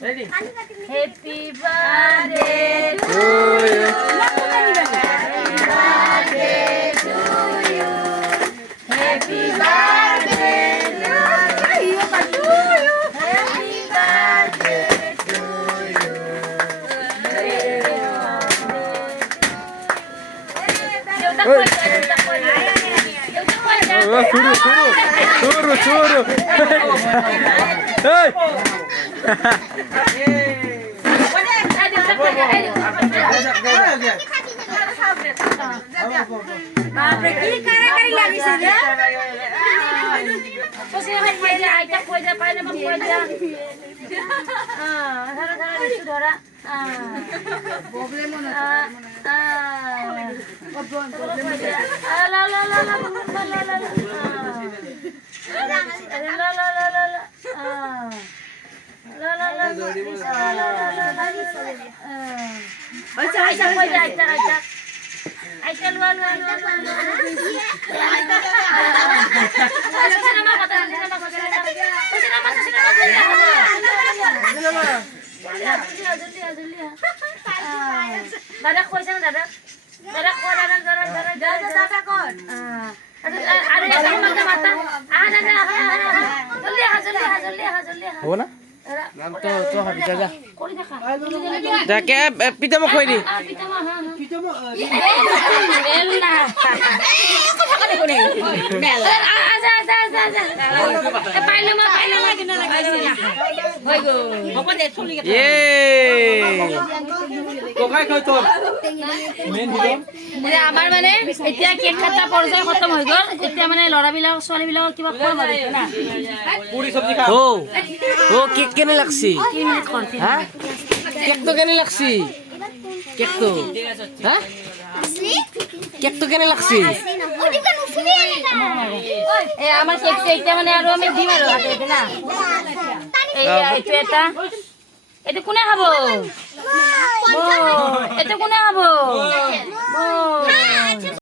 Ready. Happy birthday to you. Happy birthday to you. Happy birthday to you. Happy birthday to you. Suruh. Hei. Dadak ko isang dadak. Dadak ko dadak. Dadak ko. Ada yang mata. Jolli. हो ना नाम तो हबी दादा जाके पिता में खोई दी আমাৰ মানে এতিয়া কেক কাটা পৰ্যায় খতম হৈ গ'ল এতিয়া মানে লৰাবিলাক ছোৱালীবিলাকক কিবা খোৱা মাৰি না पूरी सब्जी खा ओ केक केने लगसी हां केक तो केने लगसी केक तो हां केक तो केने लगसी এ আমাৰ কেক এতিয়া মানে আৰু আমি দিম আৰু হাতে না এইটো এটা এটা কোনে খাব এটা কোনে খাব